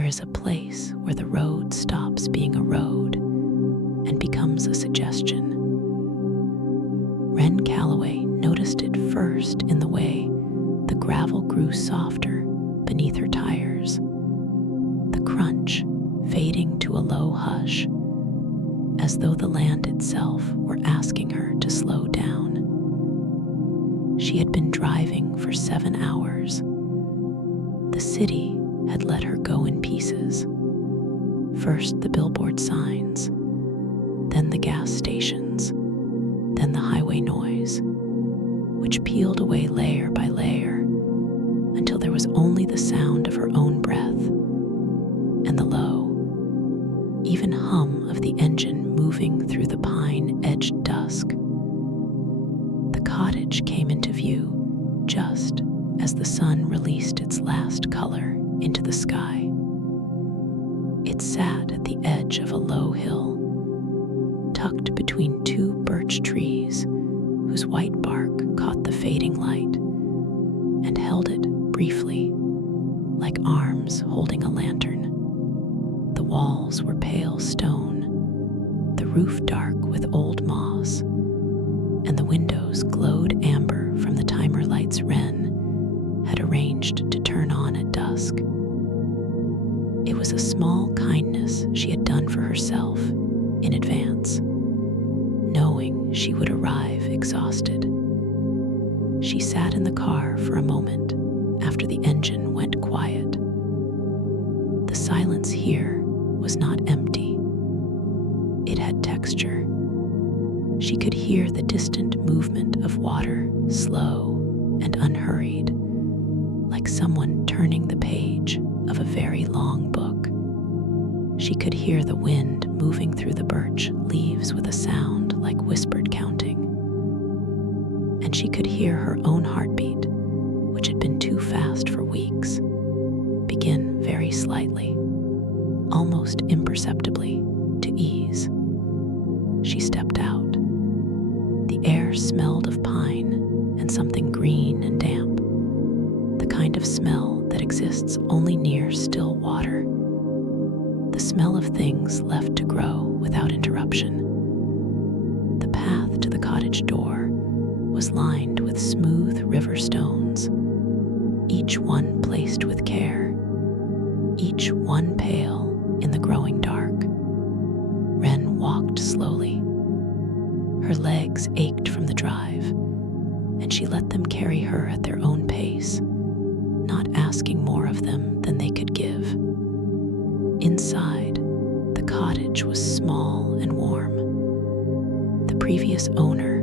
there is a place where the road stops being a road and becomes a suggestion. Wren Calloway noticed it first in the way the gravel grew softer beneath her tires, the crunch fading to a low hush, as though the land itself were asking her to slow down. She had been driving for 7 hours. The city had let her go in pieces. First the billboard signs, then the gas stations, then the highway noise, which peeled away layer by layer until there was only the sound of her own breath and the low, even hum of the engine moving through the pine-edged dusk. The cottage came into view just as the sun released its last color into the sky. It sat at the edge of a low hill, tucked between 2 birch trees whose white bark caught the fading light and held it briefly, like arms holding a lantern. The walls were pale stone, the roof dark with old moss, and the windows glowed amber from the timer lights Wren had arranged to turn on at dusk. It was a small kindness she had done for herself in advance, knowing she would arrive exhausted. She sat in the car for a moment after the engine went quiet. The silence here was not empty. It had texture. She could hear the distant movement of water, slow and unhurried, like someone turning the page of a very long book. She could hear the wind moving through the birch leaves with a sound like whispered counting. And she could hear her own heartbeat, which had been too fast for weeks, begin very slightly, almost imperceptibly, to ease. She stepped out. The air smelled of pine and something green and damp, the kind of smell that exists only near still water, the smell of things left to grow without interruption. The path to the cottage door was lined with smooth river stones, each one placed with care, each one pale in the growing dark. Wren walked slowly. Her legs ached from the drive, and she let them carry her at their own pace, not asking more of them than they could give. Inside, the cottage was small and warm. The previous owner,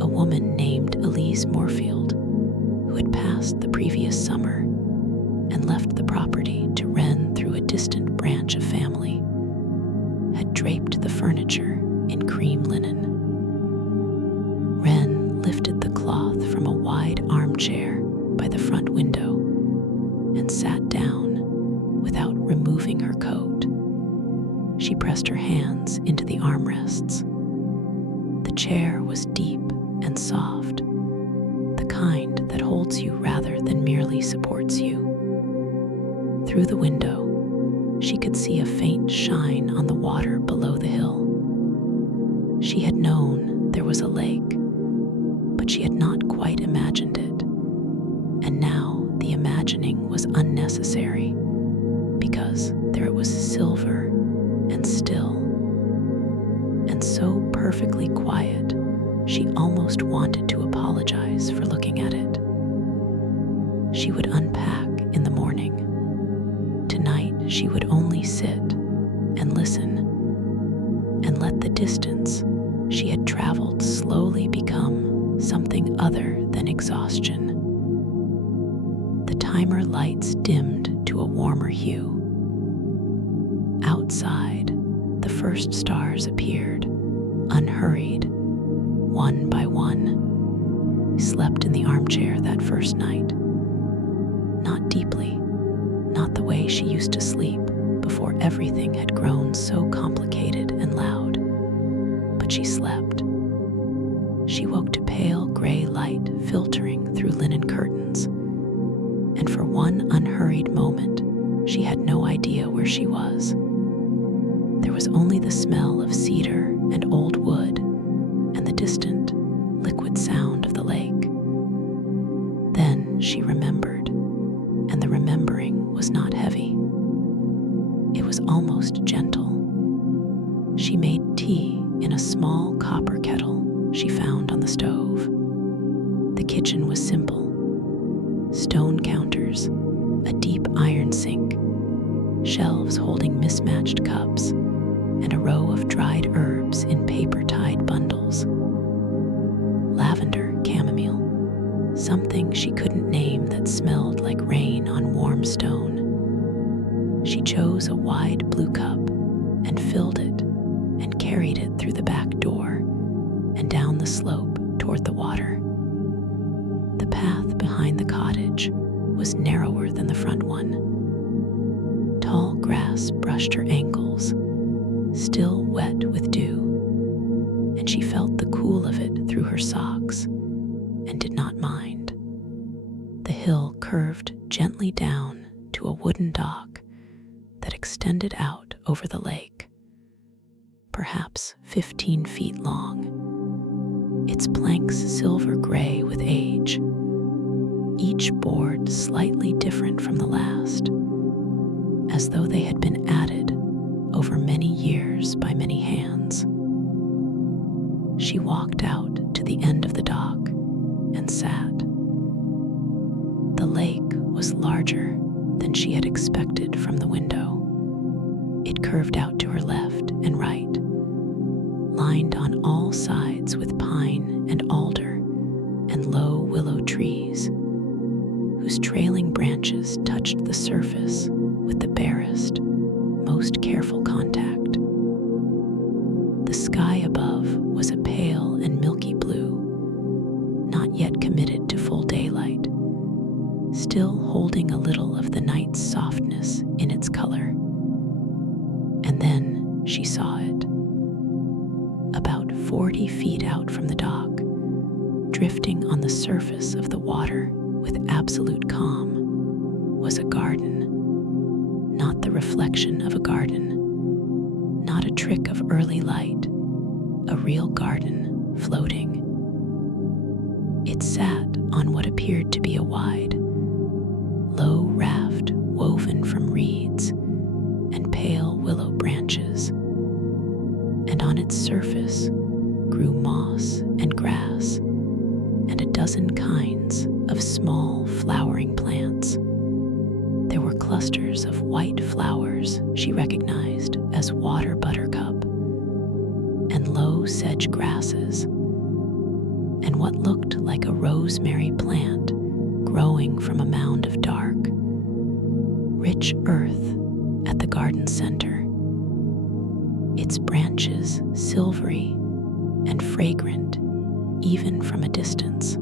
a woman named Elise Moorfield, who had passed the previous summer and left the property to Wren through a distant branch of family, had draped the furniture in cream linen. Wren lifted the cloth from a wide armchair by the front window and sat down without removing her coat. She pressed her hands into the armrests. The chair was deep and soft, the kind that holds you rather than merely supports you. Through the window, she could see a faint shine on the water below the hill. She had known there was a lake, but she had not quite imagined it, and now the imagining was unnecessary, because there it was silver and still, and so perfectly quiet she almost wanted to apologize for looking at it. She would unpack in the morning. Tonight she would only sit and listen, and let the distance she had traveled slowly become something other than exhaustion. The timer lights dimmed to a warmer hue. Outside, the first stars appeared, unhurried, one by one. Slept in the armchair that first night. Not deeply, not the way she used to sleep before everything had grown so complicated and loud, but she slept. She woke to pale gray light filtering through linen curtains, and for one unhurried moment, she had no idea where she was. There was only the smell of cedar and old wood and the distant, liquid sound of the lake. Then she remembered, and the remembering was not heavy. It was almost gentle. She made tea in a small copper kettle she found on the stove. The kitchen was simple. Stone counters, a deep iron sink, shelves holding mismatched cups, and a row of dried herbs in paper-tied bundles. Lavender, chamomile, something she couldn't name that smelled like rain on warm stone. She chose a wide blue cup and filled it and carried it through the back door and down the slope toward the water. The path behind the cottage was narrower than the front one. Tall grass brushed her ankles, still wet with dew, and she felt the cool of it through her socks and did not mind. The hill curved gently down to a wooden dock that extended out over the lake, perhaps 15 feet long, its planks silver gray with age, each board slightly different from the last, as though they had been added over many years by many hands. She walked out to the end of the dock and sat. The lake was larger than she had expected from the window. It curved out to her left and right, lined on all sides with pine and alder and low willow trees, whose trailing branches touched the surface with the barest, most careful contact. The sky above was a pale and milky blue, not yet committed to full daylight, still holding a little of the night's softness in its color. And then she saw it. About 40 feet out from the dock, drifting on the surface of the water with absolute calm, was a garden. Not the reflection of a garden, not a trick of early light, a real garden floating. It sat on what appeared to be a wide, low raft woven from reeds and pale willow branches, and on its surface grew moss and grass and a dozen kinds of small flowering plants. There were clusters of white flowers she recognized as water buttercup, and low sedge grasses, and what looked like a rosemary plant growing from a mound of dark, rich earth at the garden center, its branches silvery and fragrant even from a distance.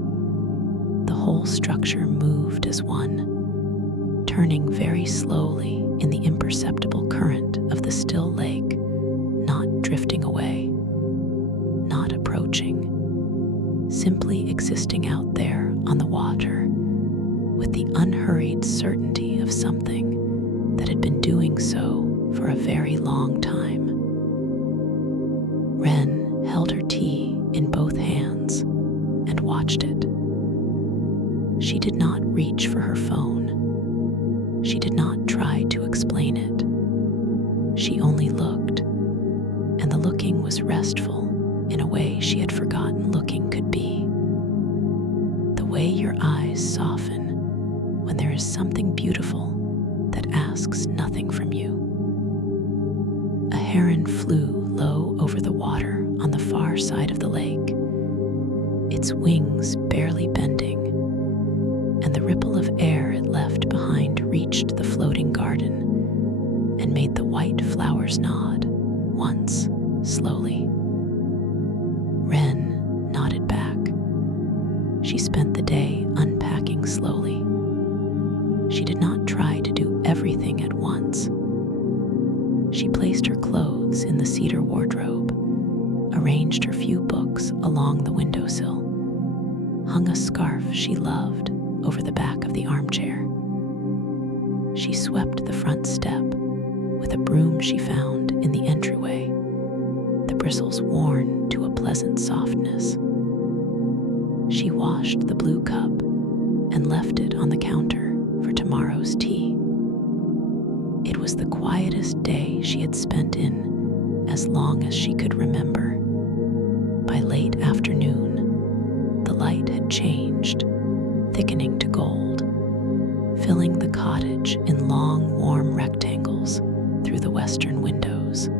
The whole structure moved as one, turning very slowly in the imperceptible current of the still lake, not drifting away, not approaching, simply existing out there on the water with the unhurried certainty of something that had been doing so for a very long time. Wren held her tea in both hands and watched it. She did not reach for her phone. She did not try to explain it. She only looked, and the looking was restful in a way she had forgotten looking could be. The way your eyes soften when there is something beautiful that asks nothing from you. A heron flew low over the water on the far side of the lake, its wings barely bending, and the ripple of air it left behind reached the floating garden and made the white flowers nod once, slowly. Wren nodded back. She spent the day unpacking slowly. She did not try to do everything at once. She placed her clothes in the cedar wardrobe, arranged her few books along the windowsill, hung a scarf she loved over the back of the armchair. She swept the front step with a broom she found in the entryway, the bristles worn to a pleasant softness. She washed the blue cup and left it on the counter for tomorrow's tea. It was the quietest day she had spent in as long as she could remember. By late afternoon, the light had changed, thickening to gold, filling the cottage in long, warm rectangles through the western windows.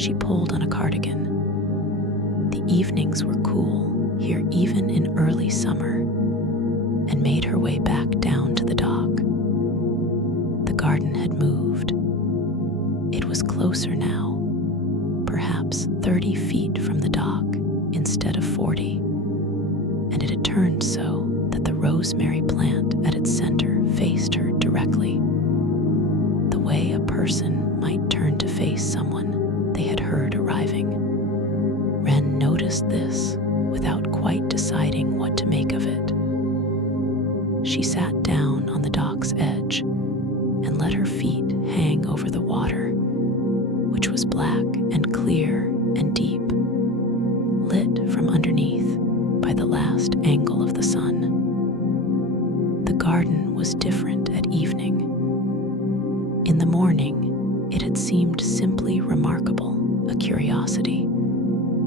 She pulled on a cardigan. The evenings were cool here even in early summer, and made her way back down to the dock. The garden had moved. It was closer now, perhaps 30 feet from the dock instead of 40, and it had turned so that the rosemary plant at its center faced her directly, the way a person might turn to face someone they had heard arriving. Wren noticed this without quite deciding what to make of it. She sat down on the dock's edge and let her feet hang over the water, which was black and clear and deep, lit from underneath by the last angle of the sun. The garden was different at evening. In the morning, it had seemed simply remarkable, a curiosity,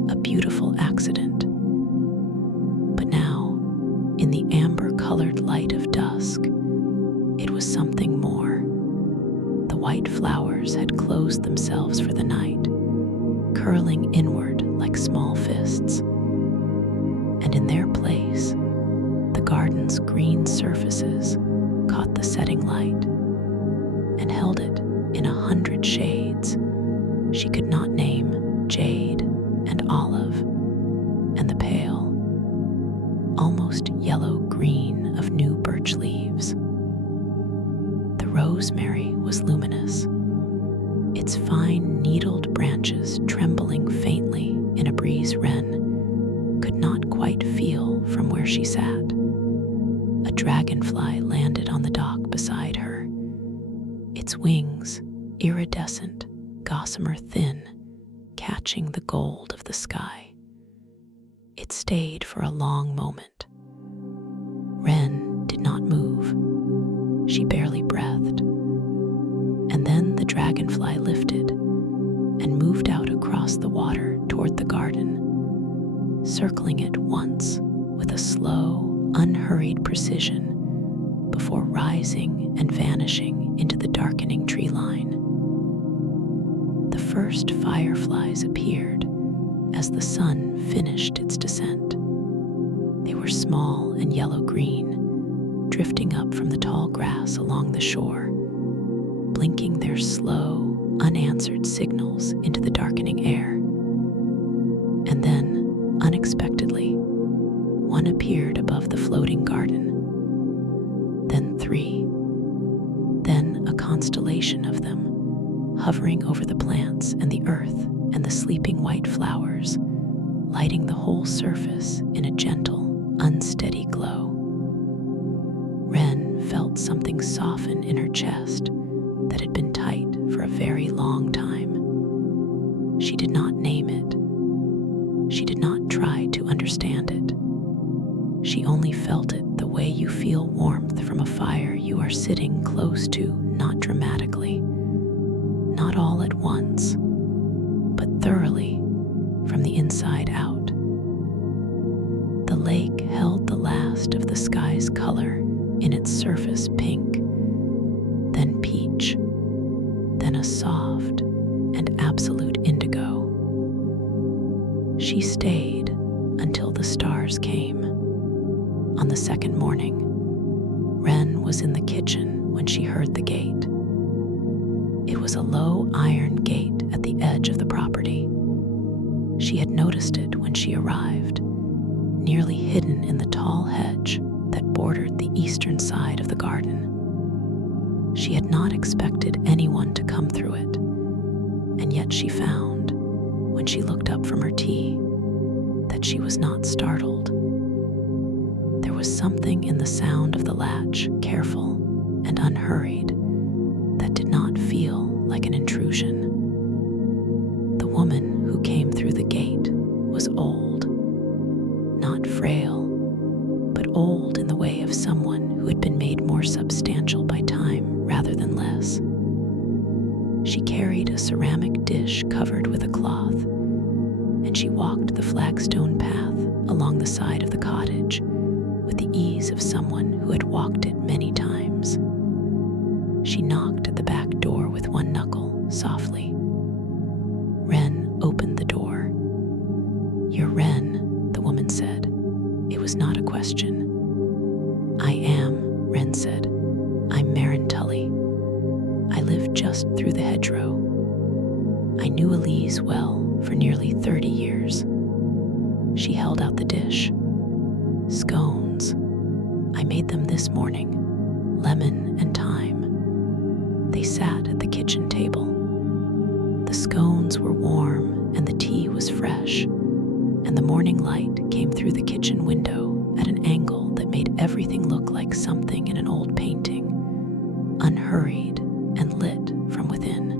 a beautiful accident. But now, in the amber-colored light of dusk, it was something more. The white flowers had closed themselves for the night, curling inward like small fists. And in their place, the garden's green surfaces caught the setting light and held it in 100 shades she could not name: jade and olive, and the pale, almost yellow-green of new birch leaves. The rosemary was luminous, its fine needled branches trembling faintly in a breeze Wren could not quite feel from where she sat. A dragonfly landed on the dock beside her, its wings iridescent, gossamer thin, catching the gold of the sky. It stayed for a long moment. Wren did not move. She barely breathed. And then the dragonfly lifted and moved out across the water toward the garden, circling it once with a slow, unhurried precision before rising and vanishing into the darkening tree line. The first fireflies appeared as the sun finished its descent. They were small and yellow-green, drifting up from the tall grass along the shore, blinking their slow, unanswered signals into the darkening air. And then, unexpectedly, one appeared above the floating garden. Then 3. Then a constellation of them, hovering over the plants and the earth and the sleeping white flowers, lighting the whole surface in a gentle, unsteady glow. Wren felt something soften in her chest that had been tight for a very long time. She did not name it. She did not try to understand it. She only felt it the way you feel warmth from a fire you are sitting close to, not dramatically, not all at once, but thoroughly from the inside out. The lake held the last of the sky's color in its surface pink, then peach, then a soft and absolute indigo. She stayed until the stars came. On the second morning, Wren was in the kitchen when she heard the gate. It was a low iron gate at the edge of the property. She had noticed it when she arrived, nearly hidden in the tall hedge that bordered the eastern side of the garden. She had not expected anyone to come through it, and yet she found, when she looked up from her tea, that she was not startled. There was something in the sound of the latch, careful and unhurried that did not feel like an intrusion. The woman who came through the gate was old, not frail, but old in the way of someone who had been made more substantial by time rather than less. She carried a ceramic dish covered with a cloth, and she walked the flagstone path along the side of the cottage with the ease of someone who had walked it many times. She knocked at the back door with one knuckle, softly. Wren opened the door. "You're Wren," the woman said. It was not a question. "I am," Wren said. "I'm Maren Tully. I live just through the hedgerow. I knew Elise well for nearly 30 years. She held out the dish. "Scones. I made them this morning, lemon and thyme." They sat at the kitchen table. The scones were warm and the tea was fresh, and the morning light came through the kitchen window at an angle that made everything look like something in an old painting, unhurried and lit from within.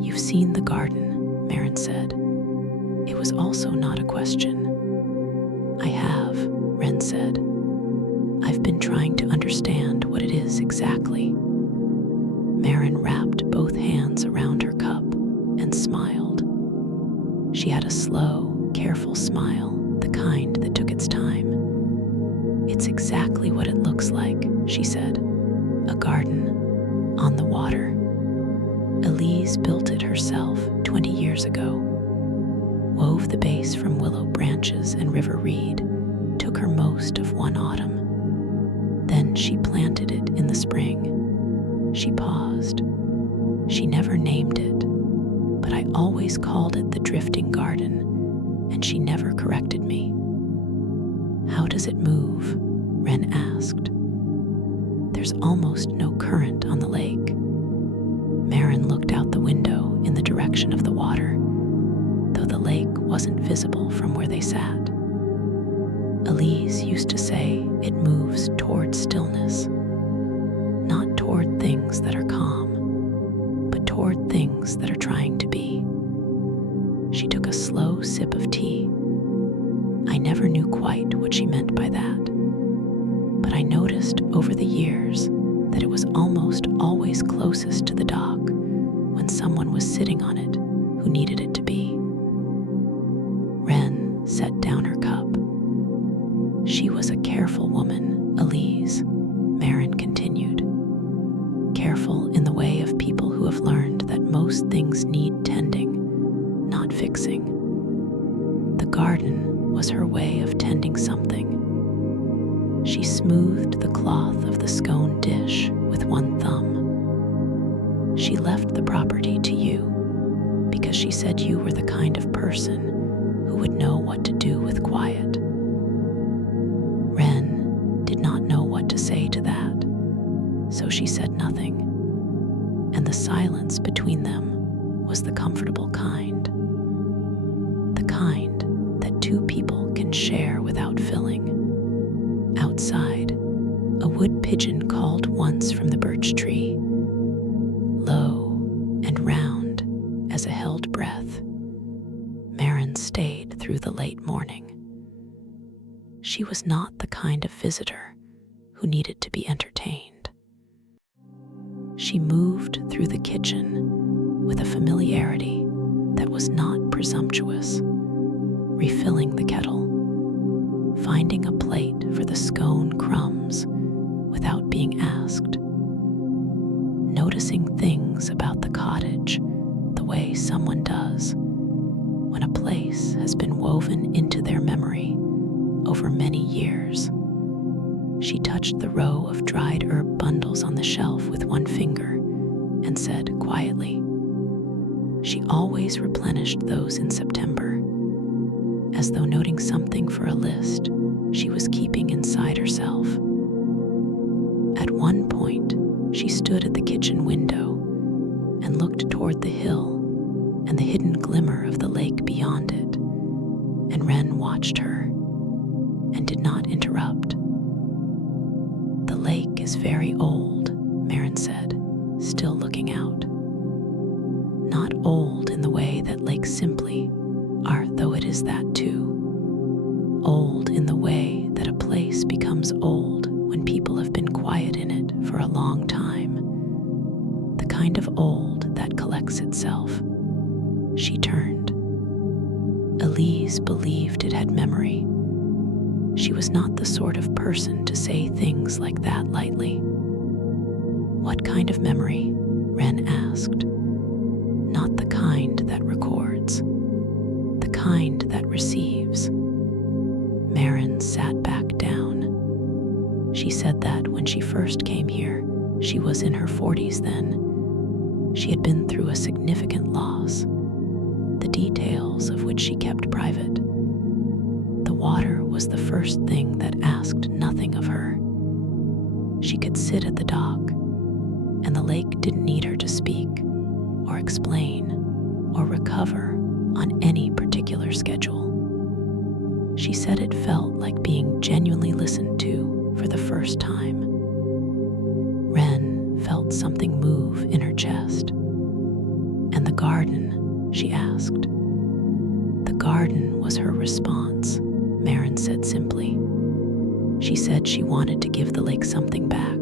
"You've seen the garden," Maren said. It was also not a question. "I have," Wren said. "I've been trying to understand what it is exactly." Maren wrapped both hands around her cup and smiled. She had a slow, careful smile, the kind that took its time. "It's exactly what it looks like," she said. "A garden on the water. Elise built it herself 20 years ago. Wove the base from willow branches and river reed. Took her most of one autumn. Then she planted it in the spring." She paused. "She never named it, but I always called it the drifting garden, and she never corrected me." "How does it move?" Wren asked. "There's almost no current on the lake." Maren looked out the window in the direction of the water, though the lake wasn't visible from where they sat. "Elise used to say it moves toward stillness, not toward things that are calm, but toward things that are trying to be." She took a slow sip of tea. I never knew quite what she meant by that, but I noticed over the years that it was almost always closest to the dock when someone was sitting on it who needed it to be. Wren set down her cup. "She was a careful woman, Elise," Maren continued. "Careful in the way of people who have learned that most things need tending, not fixing. The garden was her way of tending something. She smoothed the cloth of the scone dish with one thumb. She left the property to you because she said you were the kind of person who would know what to do with quiet." Wren did not know what to say to that, so she said nothing, and the silence between them was the comfortable kind. The kind that two people can share without filling. Outside, a wood pigeon called once from the birch tree, low and round as a held breath. Maren stayed through the late morning. She was not the kind of visitor who needed to be entertained. She moved through the kitchen with a familiarity that was not presumptuous, refilling the kettle, finding a plate for the scone crumbs without being asked, noticing things about the cottage the way someone does when a place has been woven into their memory over many years. She touched the row of dried herb bundles on the shelf with one finger and said quietly, she always replenished those in September, as though noting something for a list she was keeping inside herself. At one point, she stood at the kitchen window and looked toward the hill and the hidden glimmer of the lake beyond it, and Wren watched her and did not interrupt. The lake is very old, Maren said, still looking out. Not old in the way that lakes simply are, though it is that too. Old in the way that a place becomes old when people have been quiet in it for a long time. The kind of old that collects itself. She turned. Elise believed it had memory. She was not the sort of person to say things like that lightly. What kind of memory? Wren asked. Not the kind that records, the kind that receives. Maren sat back down. She said that when she first came here, she was in her 40s then. She had been through a significant loss, the details of which she kept private. The water was the first thing that asked nothing of her. She could sit at the dock, and the lake didn't need her to speak, or explain, or recover on any particular schedule. She said it felt like being genuinely listened to for the first time. Wren felt something move in her chest. And the garden, she asked. The garden was her response, Maren said simply. She said she wanted to give the lake something back,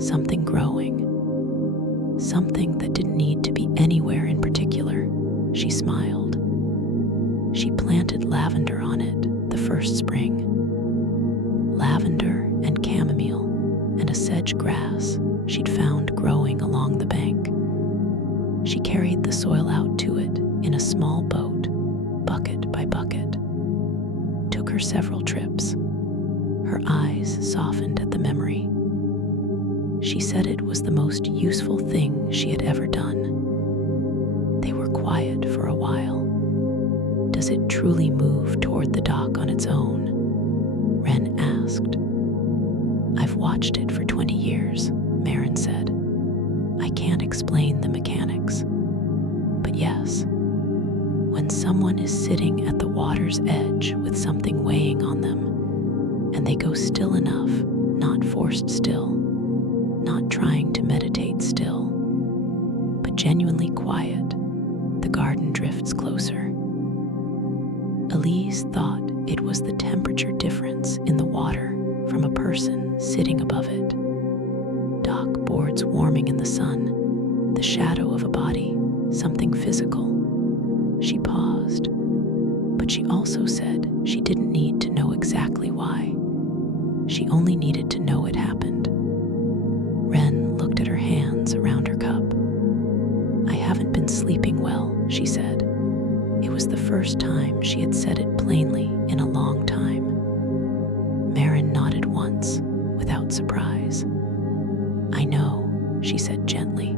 something growing, something that didn't need to be anywhere in particular. She smiled. She planted lavender on it the first spring. Lavender and chamomile and a sedge grass she'd found growing along the bank. She carried the soil out to it in a small boat, bucket by bucket. Took her several trips. Her eyes softened at the memory. She said it was the most useful thing she had ever done. They were quiet for a while. Does it truly move toward the dock on its own? Wren asked. I've watched it for 20 years, Maren said. I can't explain the mechanics. But yes, when someone is sitting at the water's edge with something weighing on them, and they go still enough, not forced still, not trying to meditate still, but genuinely quiet, the garden drifts closer. Elise thought it was the temperature difference in the water from a person sitting above it. Dock boards warming in the sun, the shadow of a body, something physical. She paused, but she also said she didn't need to know exactly why. She only needed to know it happened. Wren looked at her hands around her cup. I haven't been sleeping well, she said. It was the first time she had said it plainly in a long time. Maren nodded once, without surprise. I know, she said gently.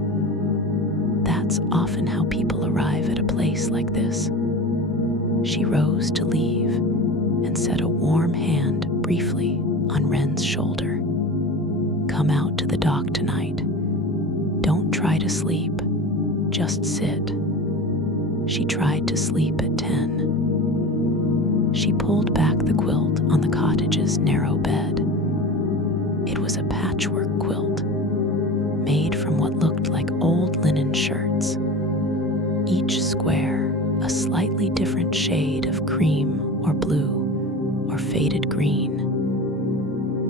That's often how people arrive at a place like this. She rose to leave and set a warm hand briefly on Wren's shoulder. Come out to the dock tonight. Don't try to sleep. Just sit. She tried to sleep at 10. She pulled back the quilt on the cottage's narrow bed. It was a patchwork quilt, made from what looked like old linen shirts. Each square a slightly different shade of cream or blue or faded green,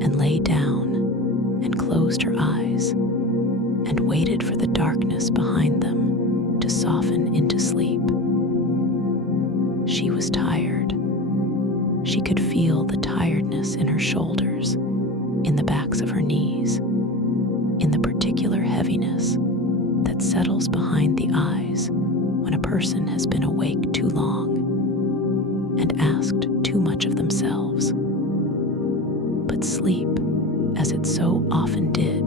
and lay down and closed her eyes and waited for the darkness behind them to soften into sleep. She was tired. She could feel the tiredness in her shoulders, in the backs of her knees, in the particular heaviness that settles behind the eyes when a person has been awake too long and asked too much of themselves. But sleep, as it so often did,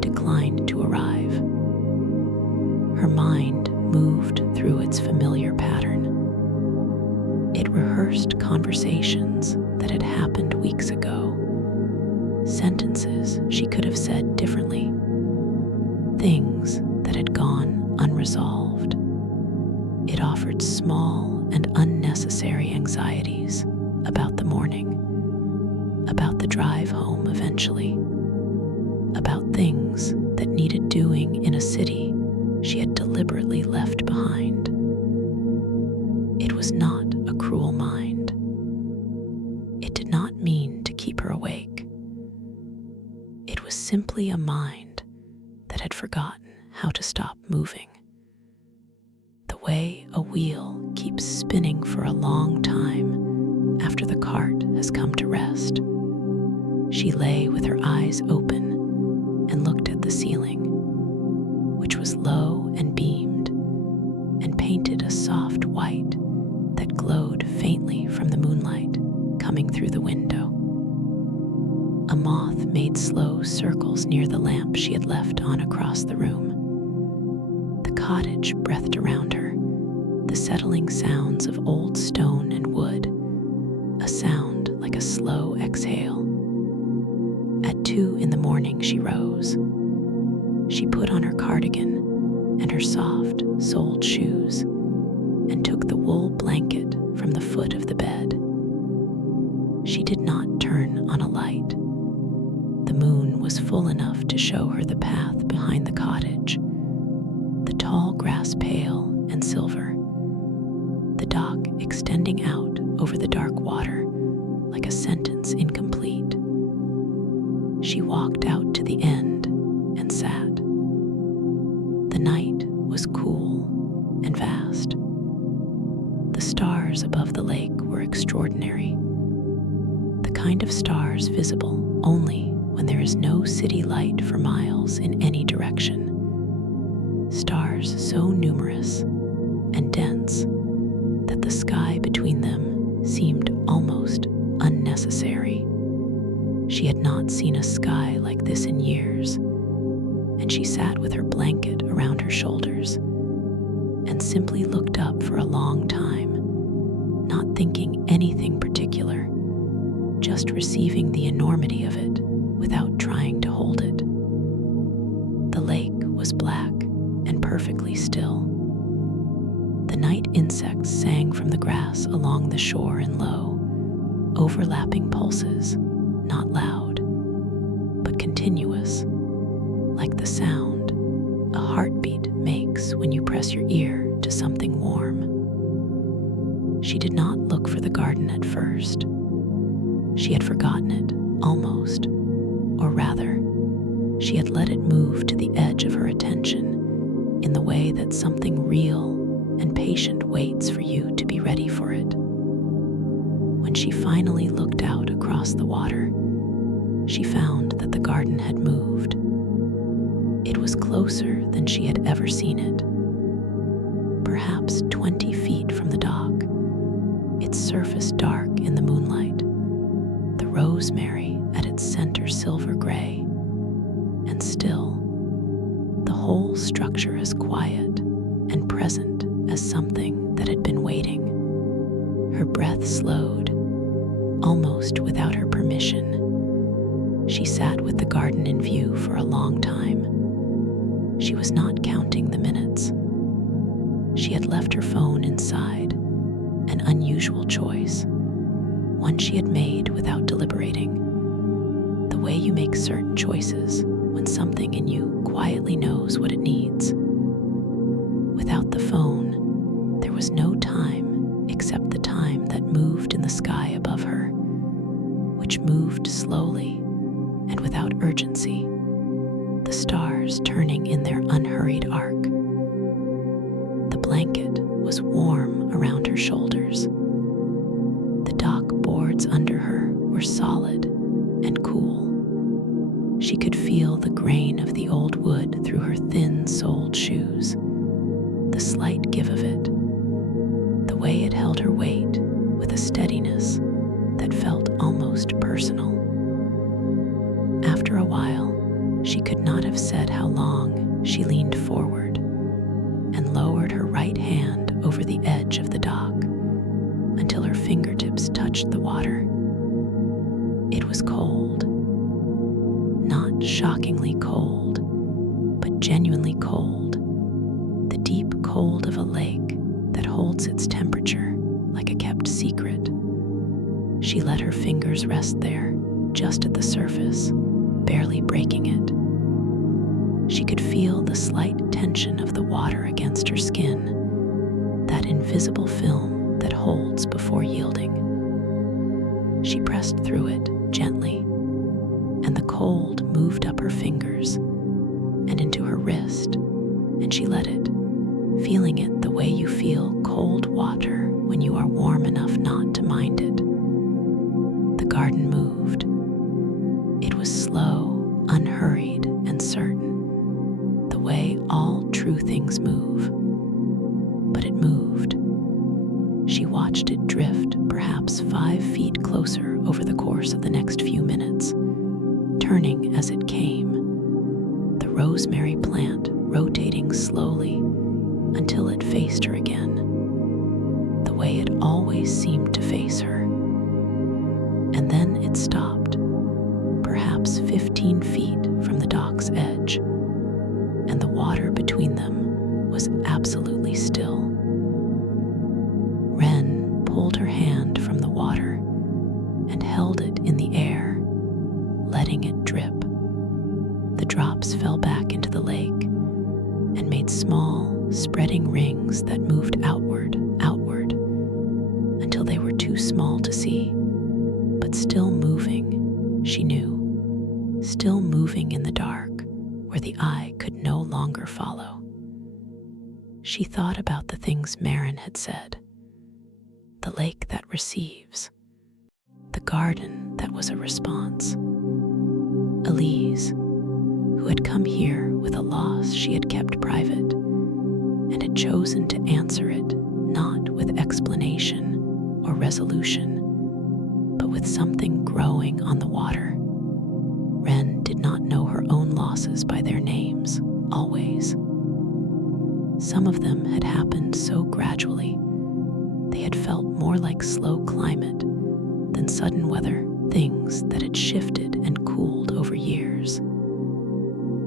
declined to arrive. Her mind moved through its familiar pattern. It rehearsed conversations that had happened weeks ago, sentences she could have said differently, things that had gone unresolved. It offered small and unnecessary anxieties about the morning, about the drive home eventually, about things that needed doing in a city she had deliberately left behind. It was not a cruel mind. It did not mean to keep her awake. It was simply a mind that had forgotten how to stop moving. The way a wheel keeps spinning for a long time after the cart has come to rest. She lay with her eyes open and looked at the ceiling, which was low and beamed and painted a soft white that glowed faintly from the moonlight coming through the window. A moth made slow circles near the lamp she had left on across the room. The cottage breathed around her, the settling sounds of old stone and wood, a sound like a slow exhale. At 2 a.m, she rose. She put on her cardigan and her soft, soled shoes and took the wool blanket from the foot of the bed. She did not turn on a light. The moon was full enough to show her the path behind the cottage, the tall grass pale and silver, the dock extending out over the dark water like a sentence incomplete. She walked out to the end and sat. The night was cool and vast. The stars above the lake were extraordinary, the kind of stars visible only when there is no city light for miles in any direction. Stars so numerous and dense that the sky between them seemed almost unnecessary. She had not seen a sky like this in years, and she sat with her blanket around her shoulders and simply looked up for a long time, not thinking anything particular, just receiving the enormity of it without trying to hold it. The lake was black and perfectly still. The night insects sang from the grass along the shore in low, overlapping pulses, not loud, but continuous, like the sound a heartbeat makes when you press your ear to something warm. She did not look for the garden at first. She had forgotten it, almost, or rather, she had let it move to the edge of her attention in the way that something real and patient waits for you to be ready for it. When she finally looked out across the water, she found that the garden had moved. It was closer than she had ever seen it, perhaps 20 feet from the dock, its surface dark in the moonlight, the rosemary at its center silver gray, and still, the whole structure as quiet and present as something that had been waiting. Her breath slowed, almost without her permission. She sat with the garden in view for a long time. She was not counting the minutes. She had left her phone inside, an unusual choice, one she had made without deliberating. The way you make certain choices when something in you quietly knows what it needs. Without the phone, there was no time except the time that moved in the sky above her, which moved slowly and without urgency, the stars turning in their unhurried arc. The blanket was warm around her shoulders. The dock boards under her were solid and cool. She could feel the grain of the old wood through her thin-soled shoes, the slight give of it, the way it held her weight with a steadiness that felt almost personal. After a while, she could not have said how long she leaned forward and lowered her right hand over the edge of the dock until her fingertips touched the water. It was cold, not shockingly cold, but genuinely cold, the deep cold of a lake that holds its temperature like a kept secret. She let her fingers rest there, just at the surface, barely breaking it, She could feel the slight tension of the water against her skin, that invisible film that holds before yielding. She pressed through it gently, and the cold moved up her fingers and into her wrist, and she let it, feeling it the way you feel cold water when you are warm enough not to mind it. The garden moved. It was slow, unhurried, and certain, the way all true things move. But it moved. She watched it drift perhaps 5 feet closer over the course of the next few minutes, turning as it came, the rosemary plant rotating slowly until it faced her again, the way it always seemed to face her. And then it stopped, perhaps 15 feet from the dock's edge, and the water between them was absolutely still. Wren pulled her hand from the water and held it in the air, letting it drip. The drops fell back into the lake and made small, spreading rings that moved outward, until they were too small to see, but still moving, she knew, still moving in the dark where the eye could no longer follow. She thought about the things Maren had said, the lake that receives, the garden that was a response. Elise, who had come here with a loss she had kept private, and had chosen to answer it not with explanation or resolution, but with something growing on the water. Wren did not know her own losses by their names, always. Some of them had happened so gradually, they had felt more like slow climate than sudden weather, things that had shifted and cooled over years,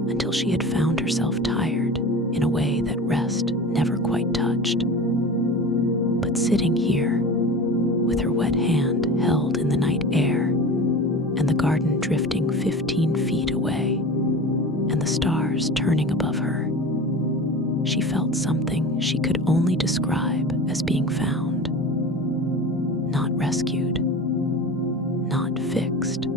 until she had found herself tired in a way that rest never quite touched. But sitting here, with her wet hand held in the night air, and the garden drifting 15 feet away, and the stars turning above her, she felt something she could only describe as being found. Not rescued, not fixed,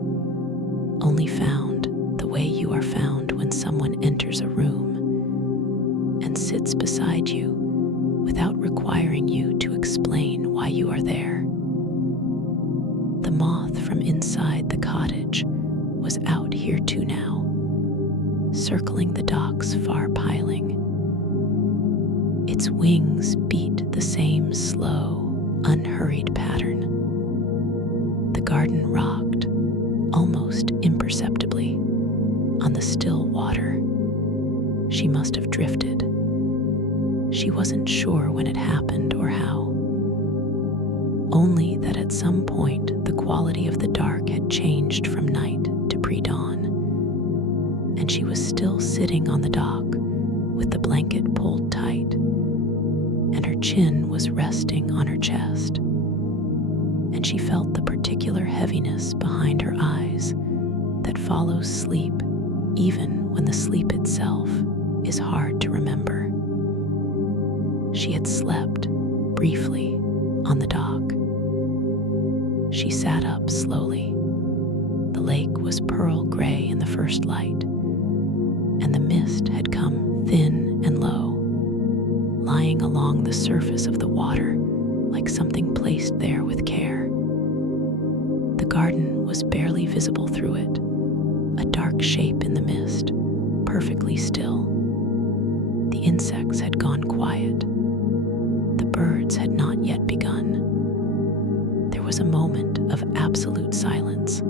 only found the way you are found when someone enters a room and sits beside you without requiring you to explain why you are there. The moth from inside the cottage was out here too now, circling the dock's far piling. Its wings beat the same slow, unhurried pattern. The garden rocked, almost imperceptibly, on the still water. She must have drifted. She wasn't sure when it happened or how. Only that at some point the quality of the dark had changed from night to pre-dawn, and she was still sitting on the dock with the blanket pulled tight, and her chin was resting on her chest, and she felt the particular heaviness behind her eyes that follows sleep even when the sleep itself is hard to remember. She had slept, briefly, on the dock. She sat up slowly. The lake was pearl gray in the first light, and the mist had come thin and low, lying along the surface of the water like something placed there with care. The garden was barely visible through it, a dark shape in the mist, perfectly still. The insects had gone quiet. The birds had not yet begun. There was a moment of absolute silence,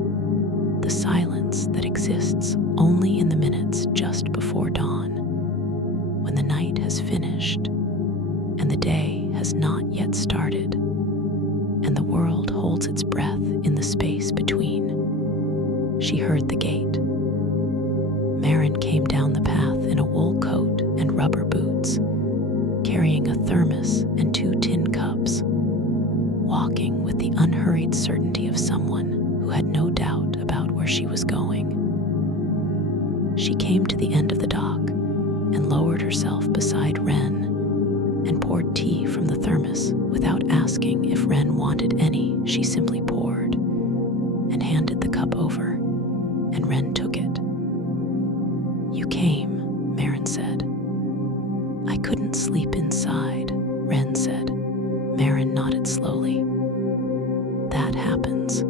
the silence that exists only in the minutes just before dawn, when the night has finished and the day has not yet started, and the world holds its breath in the space between. She heard the gate. Maren came down the path in a wool coat and rubber boots, carrying a thermos and 2 tin cups, walking with the unhurried certainty of someone who had no doubt about where she was going. She came to the end of the dock and lowered herself beside Wren and poured tea from the thermos without asking if Wren wanted any. She simply poured and handed the cup over, and Wren took it. "You came," Maren said. "I couldn't sleep inside," Wren said. Maren nodded slowly. "That happens.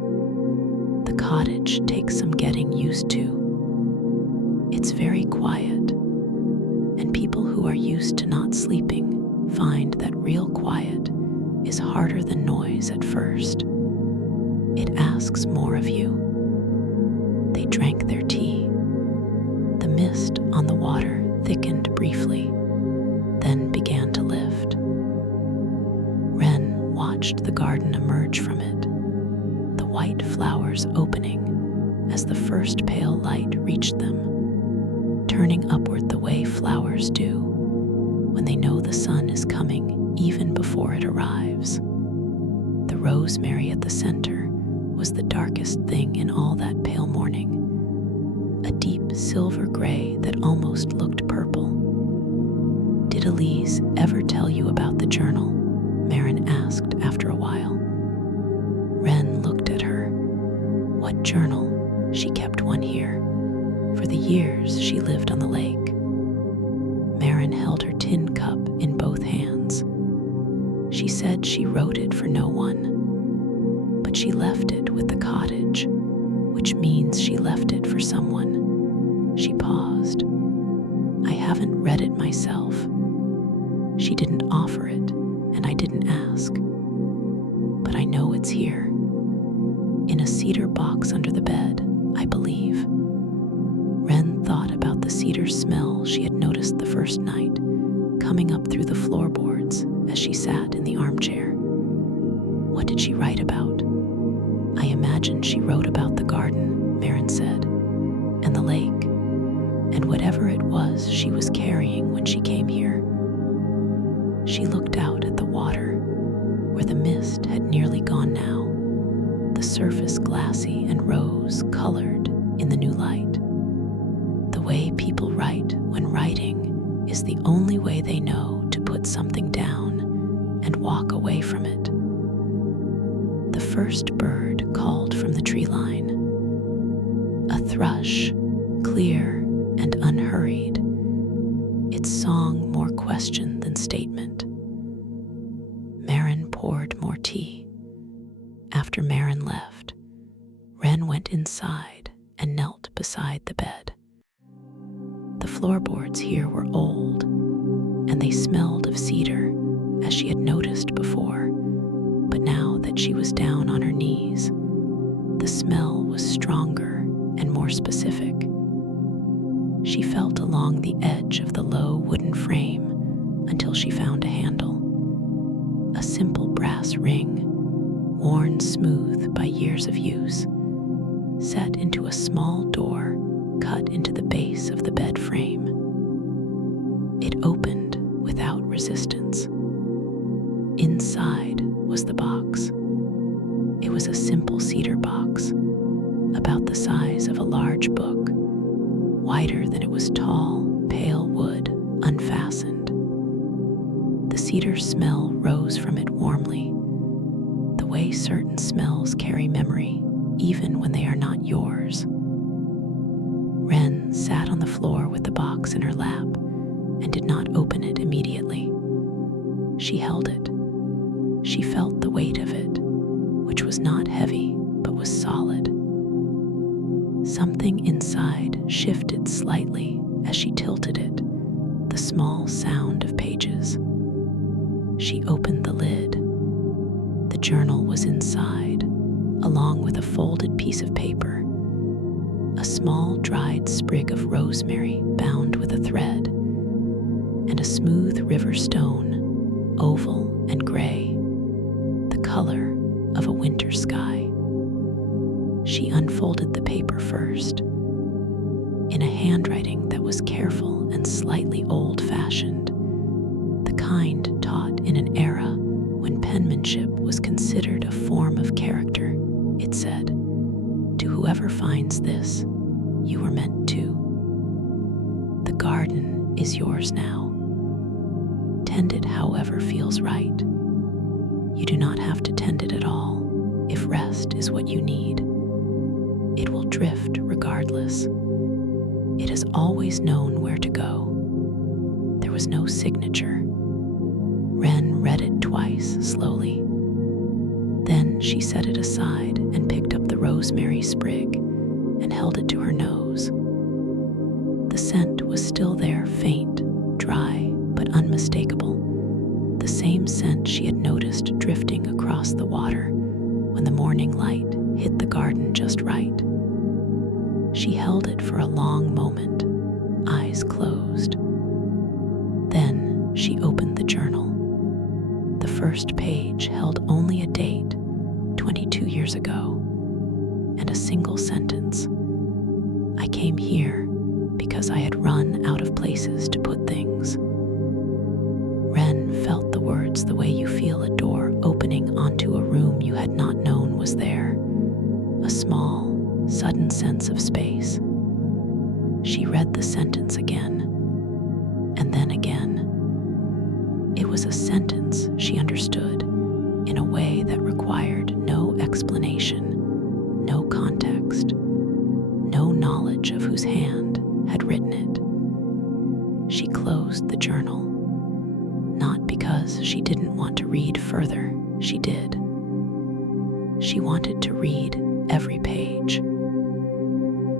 The cottage takes some getting used to. It's very quiet, and people who are used to not sleeping find that real quiet is harder than noise at first. It asks more of you." They drank their tea. The mist on the water thickened briefly, then began to lift. Wren watched the garden emerge from it, the white flowers opening as the first pale light reached them, turning upward the way flowers do when they know the sun is coming even before it arrives. The rosemary at the center was the darkest thing in all that pale morning, a deep silver gray that almost looked purple. "Did Elise ever tell you about the journal?" Maren asked after a while. Wren looked at her. "What journal?" She kept one here, for the years she lived on the lake. Maren held her tin cup in both hands. She said she wrote it for no one, but she left it with the cottage, which means she left it for someone. She paused. "I haven't read it myself. She didn't offer it, and I didn't ask. But I know it's here, in a cedar box under the bed, I believe." Wren thought about the cedar smell she had noticed the first night, coming up through the floorboards as she sat in the armchair. What did she write about? "I imagine she wrote about the garden," Maren said, "and the lake, and whatever it was she was carrying when she came here." She looked out at the water, where the mist had nearly gone now, the surface glassy and rose-colored in the new light. The way people write when writing is the only way they know to put something down and walk away from it. The first bird called from the tree line. A thrush, clear and unhurried, its song more question than statement. Maren poured more tea. After Maren left, Wren went inside and knelt beside the bed. The floorboards here were old, and they smelled of cedar, as she had noticed before, but now that she was down on her knees, the smell was stronger and more specific. She felt along the edge of the low wooden frame until she found a handle. A simple brass ring, worn smooth by years of use, set into a small door cut into the base of the bed frame. It opened without resistance. Inside was the box. It was a simple cedar box, about the size of a large book, wider than it was tall, pale wood, unfastened. The cedar smell rose from it warmly, the way certain smells carry memory, even when they are not yours. Wren sat on the floor with the box in her lap and did not open it immediately. She held it. She felt the weight of it, which was not heavy but was solid. Something inside shifted slightly as she tilted it, the small sound of pages. She opened the lid. The journal was inside, along with a folded piece of paper, a small dried sprig of rosemary bound with a thread, and a smooth river stone, oval and gray, the color of a winter sky. She unfolded the paper first, in a handwriting that was careful and slightly old-fashioned, the kind taught in an era when penmanship was considered a form of character. It said, "To whoever finds this, you were meant to." garden is yours now. Tend it however feels right. You do not have to tend it at all if rest is what you need. It will drift regardless. It has always known where to go. There was no signature. Wren read it twice, slowly. Then she set it aside and picked up the rosemary sprig and held it to her nose. The scent was still there, faint, dry, but unmistakable. The same scent she had noticed drifting across the water when the morning light hit the garden just right. She held it for a long moment, eyes closed. Then she opened the journal. The first page held only a date, 22 years ago, and a single sentence. I came here because I had run out of places to put things. Wren felt the words the way you feel a door opening onto a room you had not known was there. A small, sudden sense of space. She read the sentence again, and then again. It was a sentence she understood in a way that required no explanation, no context, no knowledge of whose hand had written it. She closed the journal, not because she didn't want to read further, she did. She wanted to read every page,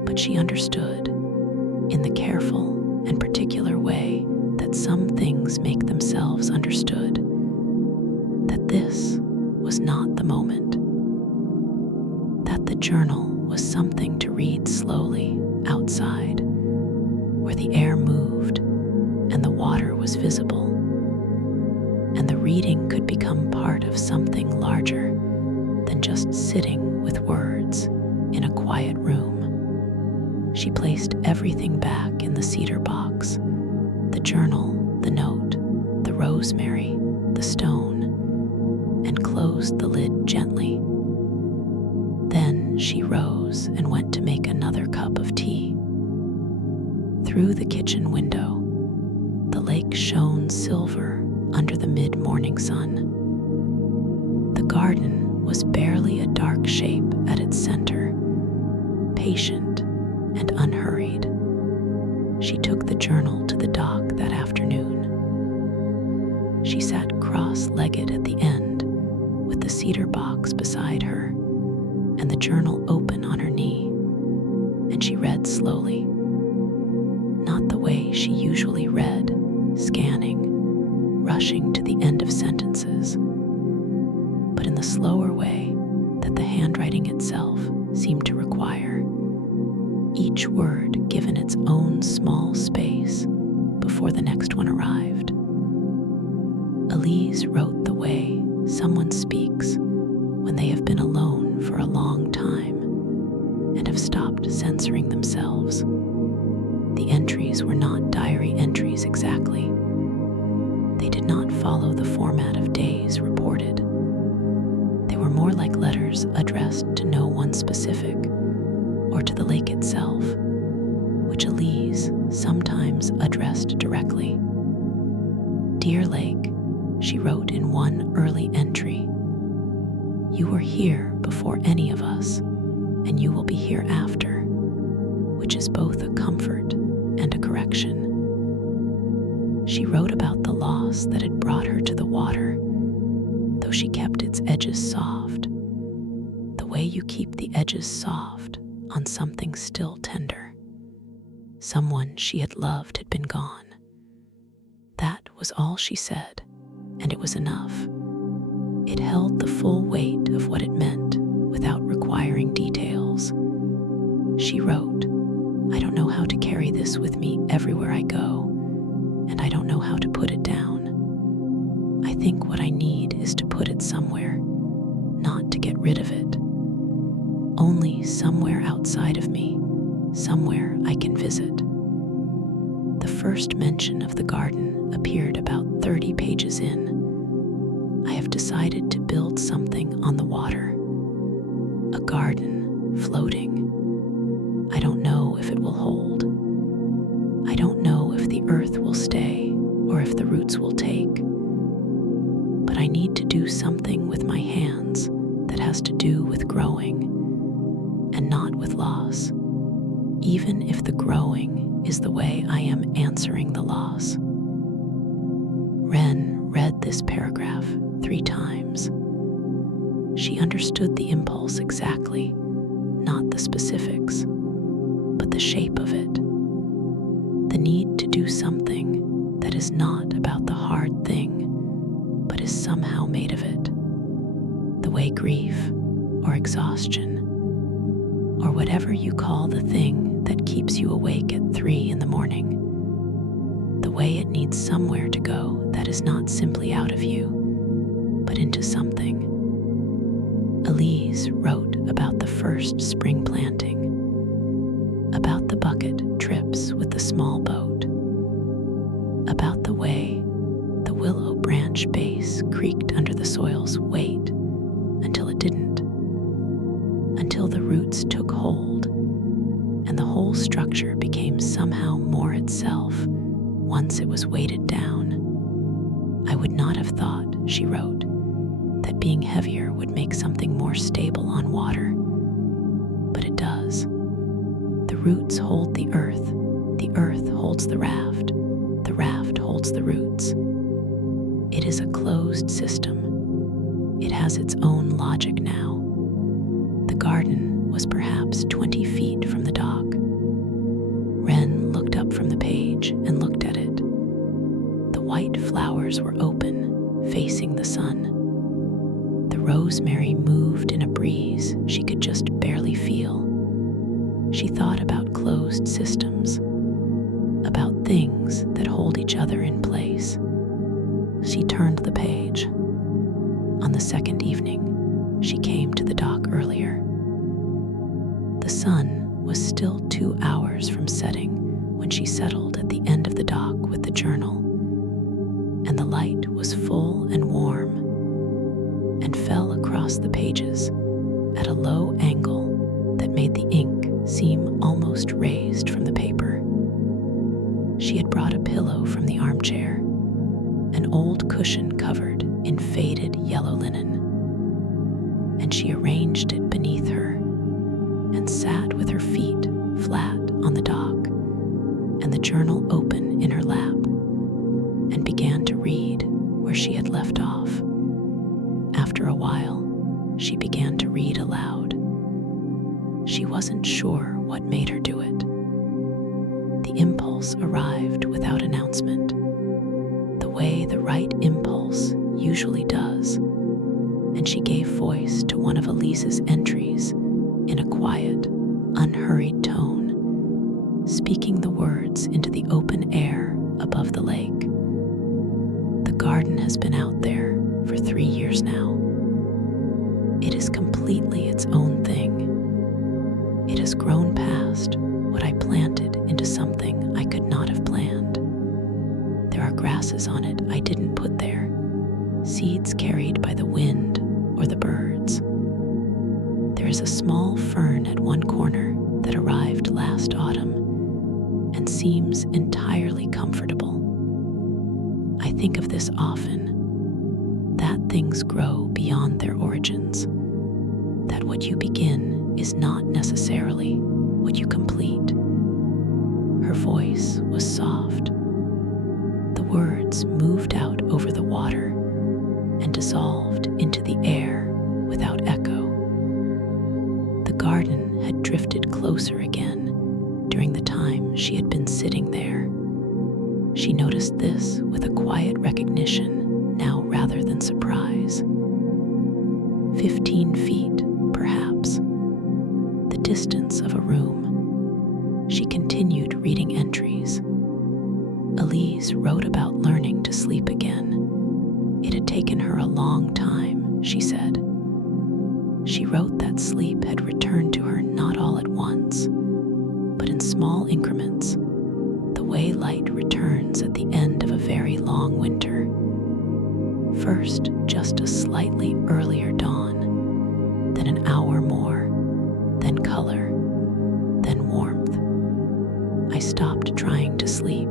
but she understood, in the careful and particular way that some things make themselves understood, that this was not the moment, that the journal was something to read slowly outside, where the air moved and the water was visible, and the reading could become part of something larger than just sitting with words in a quiet room. She placed everything back in the cedar box, the journal, the note, the rosemary, the stone, and closed the lid gently. Then she rose and went to make another cup of tea. Through the kitchen window, the lake shone silver under the mid-morning sun. The garden was barely a dark shape at its center, patient and unhurried. She took the journal to the dock that afternoon. She sat cross-legged at the end, with the cedar box beside her and the journal open on her knee, and she read slowly. Not the way she usually read, scanning, rushing to the end of sentences, but in the slower way that the handwriting itself seemed to require, each word given its own small space before the next one arrived. Elise wrote the way someone speaks when they have been alone for a long time and have stopped censoring themselves. The entries were not diary entries exactly. They did not follow the format of days reported. They were more like letters addressed to no one specific, or to the lake itself, which Elise sometimes addressed directly. Dear Lake, she wrote in one early entry, you were here before any of us, and you will be here after, which is both a comfort and a correction. She wrote about the loss that had brought her to the water, though she kept its edges soft, the way you keep the edges soft on something still tender. Someone she had loved had been gone. That was all she said, and it was enough. It held the full weight of what it meant without requiring details. She wrote, I don't know how to carry this with me everywhere I go, and I don't know how to put it down. I think what I need is to put it somewhere, not to get rid of it. Only somewhere outside of me, somewhere I can visit. The first mention of the garden appeared about 30 pages in. I have decided to build something on the water. A garden floating. I don't know if it will hold. I don't know if earth will stay or if the roots will take. But I need to do something with my hands that has to do with growing and not with loss, even if the growing is the way I am answering the loss. Wren read this paragraph 3 times. She understood the impulse exactly, not the specifics, but the shape of it. The need to do something that is not about the hard thing, but is somehow made of it. The way grief or exhaustion, or whatever you call the thing that keeps you awake at 3 in the morning, the way it needs somewhere to go that is not simply out of you, but into something. Elise wrote about the first spring planting, about the bucket trips with the small boat, about the way the willow branch base creaked under the soil's weight until it didn't, until the roots took hold and the whole structure became somehow more itself once it was weighted down. I would not have thought, she wrote, that being heavier would make something more stable on water, but it does. The roots hold the earth holds the raft holds the roots. It is a closed system. It has its own logic now. The garden was perhaps 20 feet from the dock. Wren looked up from the page and looked at it. The white flowers were open, facing the sun. The rosemary moved in a breeze she could just barely feel. She thought about closed systems, about things that hold each other in place. She turned the page. On the second evening, she came to the dock earlier. The sun was still 2 hours from setting when she settled at the end of the dock with the journal, and the light was full and warm and fell across the pages at a low angle that made the ink seem almost raised from the paper. She had brought a pillow from the armchair, an old cushion covered in faded yellow linen, and she arranged it beneath her and sat with her feet flat on the dock and the journal open in her lap and began to read where she had left off. After a while, she began to read aloud. She wasn't sure what made her do it. The impulse arrived without announcement, the way the right impulse usually does, and she gave voice to one of Elise's entries in a quiet, unhurried tone, speaking the words into the open air above the lake. The garden has been out there for 3 years now. It is completely its own thing. It has grown past what I planted into something I could not have planned. There are grasses on it I didn't put there, seeds carried by the wind or the birds. There is a small fern at one corner that arrived last autumn and seems entirely comfortable. I think of this often, that things grow beyond their origins, that what you begin is not necessarily what you complete. Her voice was soft. The words moved out over the water and dissolved into the air without echo. The garden had drifted closer again during the time she had been sitting there. She noticed this with a quiet recognition now rather than surprise. 15 feet, perhaps, the distance of a room. She continued reading entries. Elise wrote about learning to sleep again. It had taken her a long time, she said. She wrote that sleep had returned to her not all at once, but in small increments, the way light returns at the end of a very long winter. First, just a slightly earlier dawn, then an hour more, then color, then warmth. I stopped trying to sleep.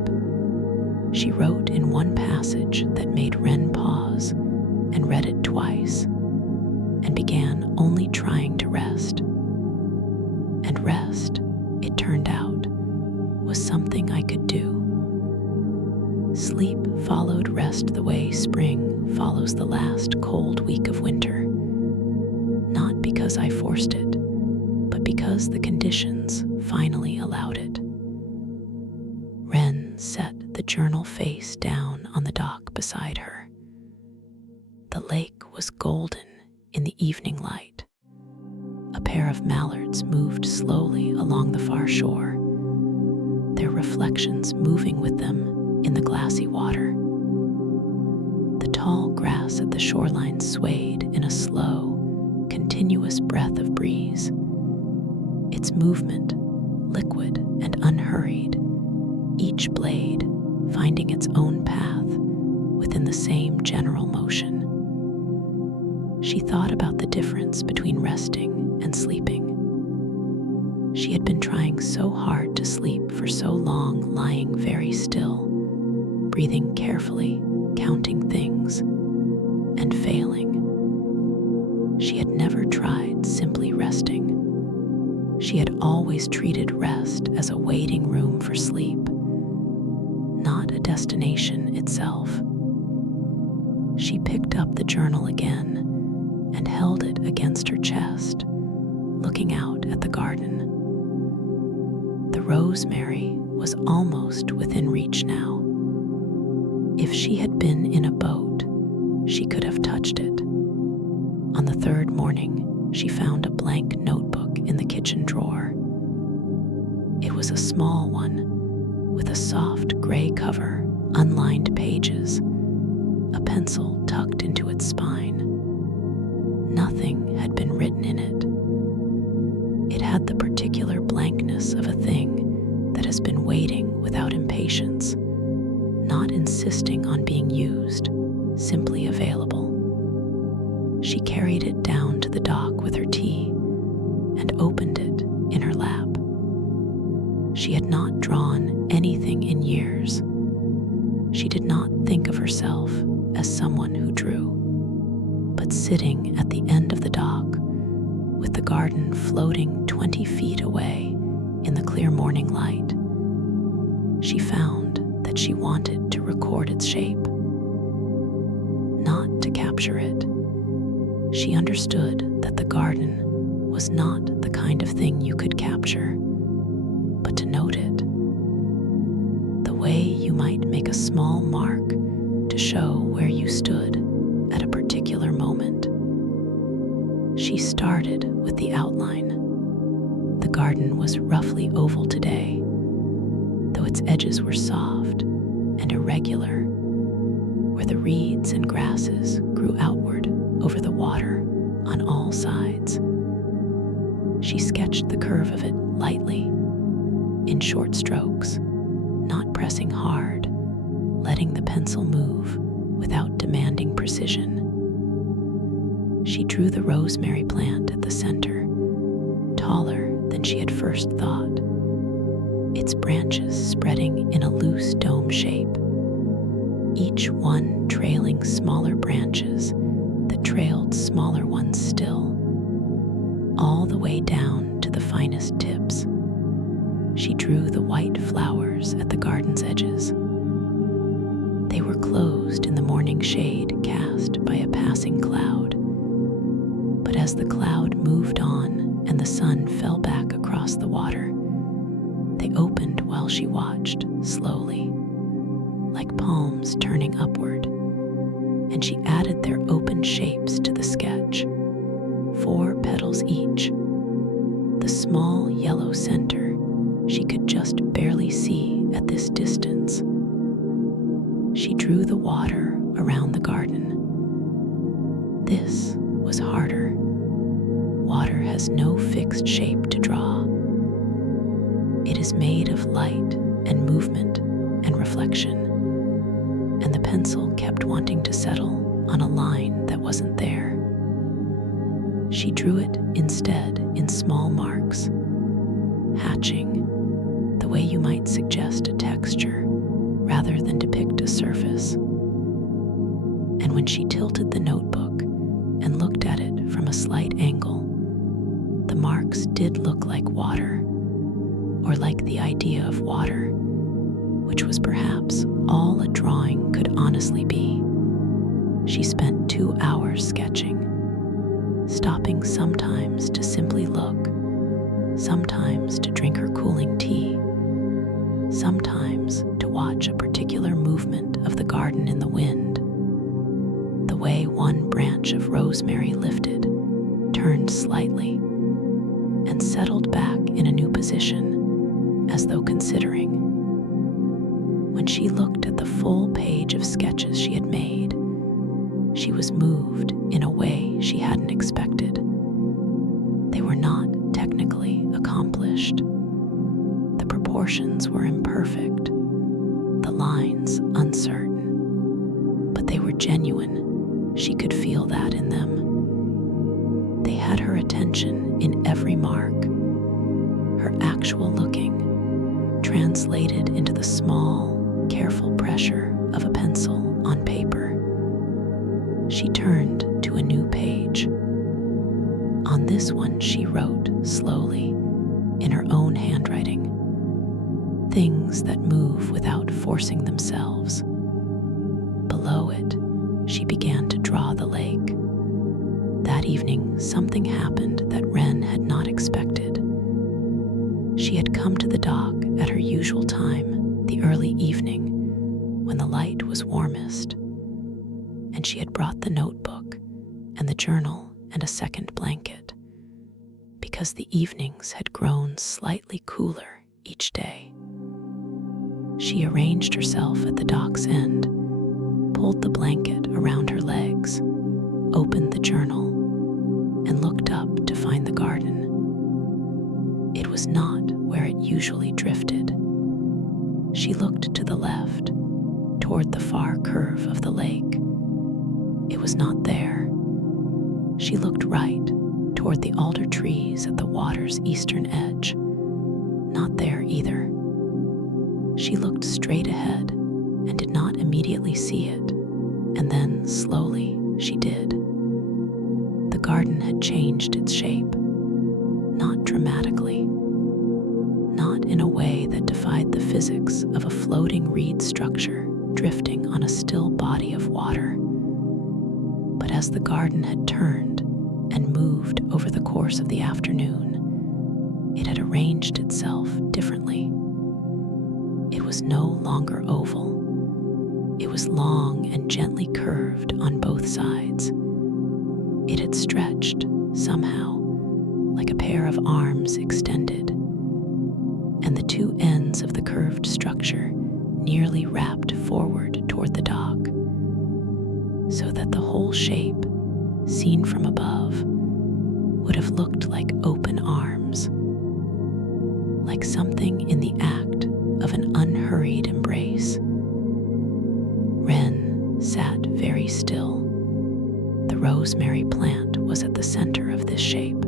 She wrote in one passage that made Wren pause and read it twice, and began only trying to rest. And rest, it turned out, was something I could do. Sleep followed rest the way spring follows the last cold week of winter, not because I forced it, but because the conditions finally allowed it. Wren set the journal face down on the dock beside her. The lake was golden in the evening light. A pair of mallards moved slowly along the far shore, their reflections moving with them in the glassy water. The tall grass at the shoreline swayed in a slow, continuous breath of breeze, its movement liquid and unhurried, each blade finding its own path within the same general motion. She thought about the difference between resting and sleeping. She had been trying so hard to sleep for so long, lying very still, breathing carefully, counting things, and failing. She had never tried simply resting. She had always treated rest as a waiting room for sleep, not a destination itself. She picked up the journal again and held it against her chest, looking out at the garden. The rosemary was almost within reach now. If she had been in a boat, she could have touched it. On the third morning, she found a blank notebook in the kitchen drawer. It was a small one, with a soft gray cover, unlined pages, a pencil tucked into its spine. Nothing had been written in it. It had the particular blankness of a thing that has been waiting without impatience, not insisting on being used, simply available. She carried it down to the dock with her tea and opened it in her lap. She had not drawn anything in years. She did not think of herself as someone who drew. But sitting at the end of the dock, with the garden floating 20 feet away in the clear morning light, she found that she wanted to record its shape, not to capture it. She understood that the garden was not the kind of thing you could capture, but to note it, the way you might make a small mark to show where you stood at a particular moment. She started with the outline. The garden was roughly oval today, though its edges were soft and irregular, where the reeds and grasses grew outward over the water on all sides. She sketched the curve of it lightly, in short strokes, not pressing hard, letting the pencil move without demanding precision. She drew the rosemary plant at the center, taller than she had first thought, its branches spreading in a loose dome shape, each one trailing smaller branches that trailed smaller ones still, all the way down to the finest tips. She drew the white flowers at the garden's edges. They were closed in the morning shade cast by a passing cloud. But as the cloud moved on and the sun fell back across the water, they opened while she watched, slowly, like palms turning upward, and she added their open shapes to the sketch, 4 petals each. The small yellow center she could just barely see at this distance. She drew the water around the garden. This was harder. Water has no fixed shape to draw. It is made of light and movement and reflection, and the pencil kept wanting to settle on a line that wasn't there. She drew it instead in small marks, hatching, the way you might suggest a texture rather than depict a surface. And when she tilted the notebook and looked at it from a slight angle, the marks did look like water, or like the idea of water, which was perhaps all a drawing could honestly be. She spent 2 hours sketching, stopping sometimes to simply look, sometimes to drink her cooling tea, sometimes to watch a particular movement of the garden in the wind. The way one branch of rosemary lifted, turned slightly, and settled back in a new position, as though considering. When she looked at the full page of sketches she had made, she was moved in a way she hadn't expected. They were not technically accomplished. The proportions were imperfect, the lines uncertain, but they were genuine. She could feel that in them. They had her attention in every mark, her actual looking, translated into the small, careful pressure of a pencil on paper. She turned to a new page. On this one, she wrote slowly, in her own handwriting, things that move without forcing themselves. Below it, she began to draw the lake. That evening, something happened that Wren had not expected. She had come to the dock at her usual time, the early evening, when the light was warmest, and she had brought the notebook and the journal and a second blanket, because the evenings had grown slightly cooler each day. She arranged herself at the dock's end, pulled the blanket around her legs, opened the journal, and looked up to find the garden. It was not where it usually drifted. She looked to the left, toward the far curve of the lake. It was not there. She looked right, toward the alder trees at the water's eastern edge. Not there either. She looked straight ahead and did not immediately see it, and then, slowly, she did. The garden had changed its shape, not dramatically, not in a way that defied the physics of a floating reed structure drifting on a still body of water. But as the garden had turned and moved over the course of the afternoon, it had arranged itself differently. It was no longer oval. It was long and gently curved on both sides. It had stretched, somehow, like a pair of arms extended, and the two ends of the curved structure nearly wrapped forward toward the dock, so that the whole shape, seen from above, would have looked like open arms, like something in the act of an unhurried embrace. Wren sat very still. The rosemary plant was at the center of this shape,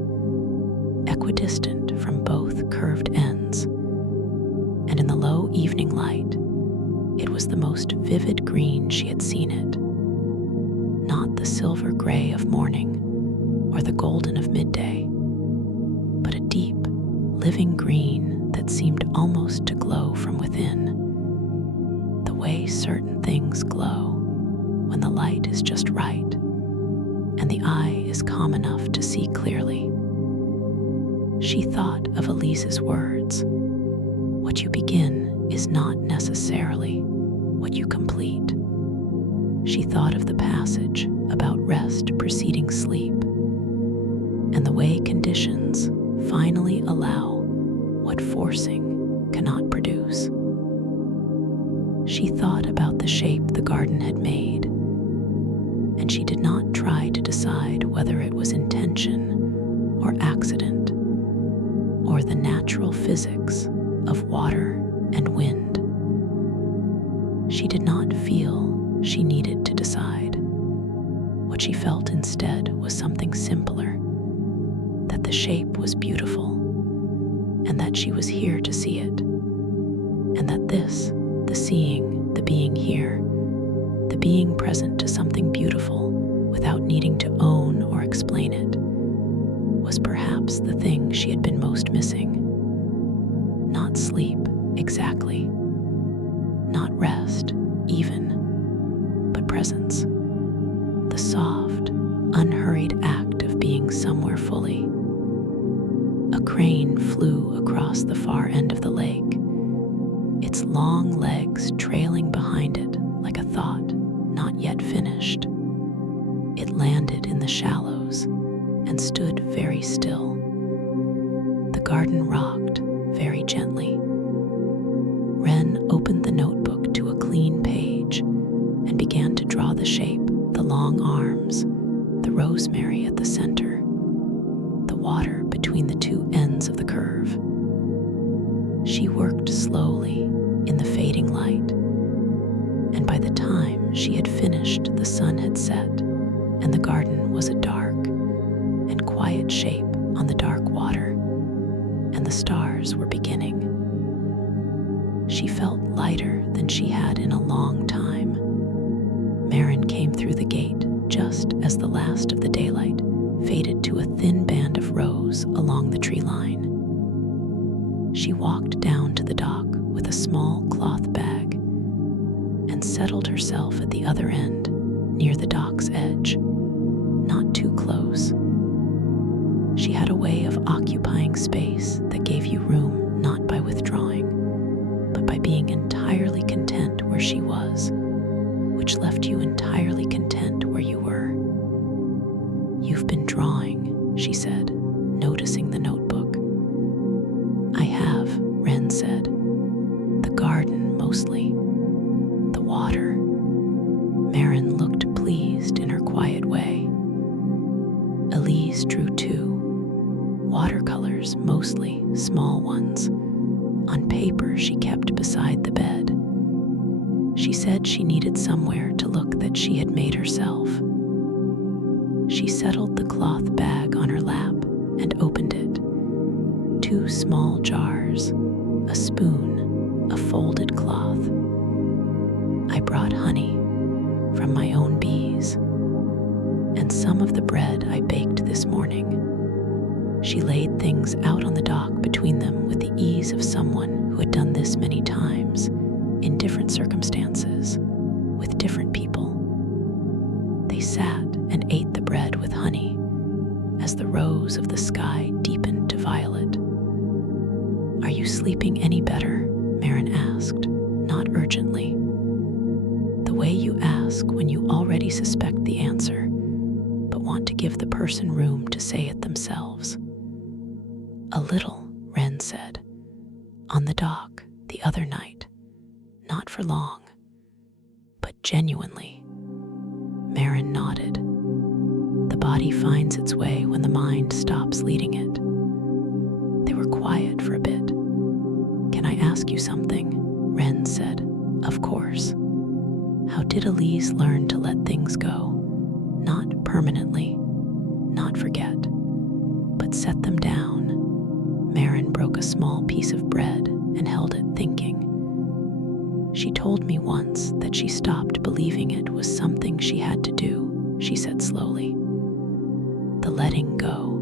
equidistant from both curved ends, and in the low evening light, it was the most vivid green she had seen it. Not the silver gray of morning or the golden of midday, but a deep, living green that seemed almost to glow from within, the way certain things glow when the light is just right and the eye is calm enough to see clearly. She thought of Elise's words, "What you begin is not necessarily what you complete." She thought of the passage about rest preceding sleep, and the way conditions finally allow what forcing cannot produce. She thought about the shape the garden had made, and she did not try to decide whether it was intention or accident or the natural physics of water and wind. She did not feel she needed to decide. What she felt instead was something simpler, that the shape was beautiful, and that she was here to see it, and that this The seeing, the being here, the being present to something beautiful without needing to own or explain it, was perhaps the thing she had been most missing. Not sleep, exactly. Not rest, even. But presence. The soft, unhurried act of being somewhere fully. A crane flew across the far end of the lake, its long legs trailing behind it like a thought not yet finished. It landed in the shallows and stood very still. The garden rocked very gently. Wren opened the notebook to a clean page and began to draw the shape, the long arms, the rosemary at the center, the water between the two ends of the curve. She worked slowly in the fading light, and by the time she had finished, the sun had set, and the garden was a dark and quiet shape on the dark water, and the stars were beginning. She felt lighter than she had in a long time. Maren came through the gate just as the last of the daylight faded to a thin band of rose along the tree line. She walked down to the dock with a small cloth bag and settled herself at the other end near the dock's edge, not too close. She had a way of occupying space that gave you room not by withdrawing, but by being entirely content where she was, which left you entirely content where you were. "You've been drawing," she said, noticing the notebook. "I have," Wren said. "The garden, mostly. The water." Maren looked pleased in her quiet way. Elise drew too. Watercolors, mostly, small ones, on paper she kept beside the bed. She said she needed somewhere to look that she had made herself. She settled the cloth bag on her lap and opened it. 2 small jars, a spoon, a folded cloth. "I brought honey from my own bees, and some of the bread I baked this morning." She laid things out on the dock between them with the ease of someone who had done this many times, in different circumstances, with different people. They sat and ate the bread with honey as the rose of the sky deepened to violet. "Are you sleeping any better?" Maren asked, not urgently. The way you ask when you already suspect the answer, but want to give the person room to say it themselves. "A little," Wren said. "On the dock the other night. Not for long, but genuinely." Maren nodded. The body finds its way when the mind stops leading it. They were quiet for a bit. "Can I ask you something?" Wren said. "Of course." How did Elise learn to let things go? Not permanently, not forget, but set them down. Maren broke a small piece of bread and held it, thinking. "She told me once that she stopped believing it was something she had to do," she said slowly. "The letting go.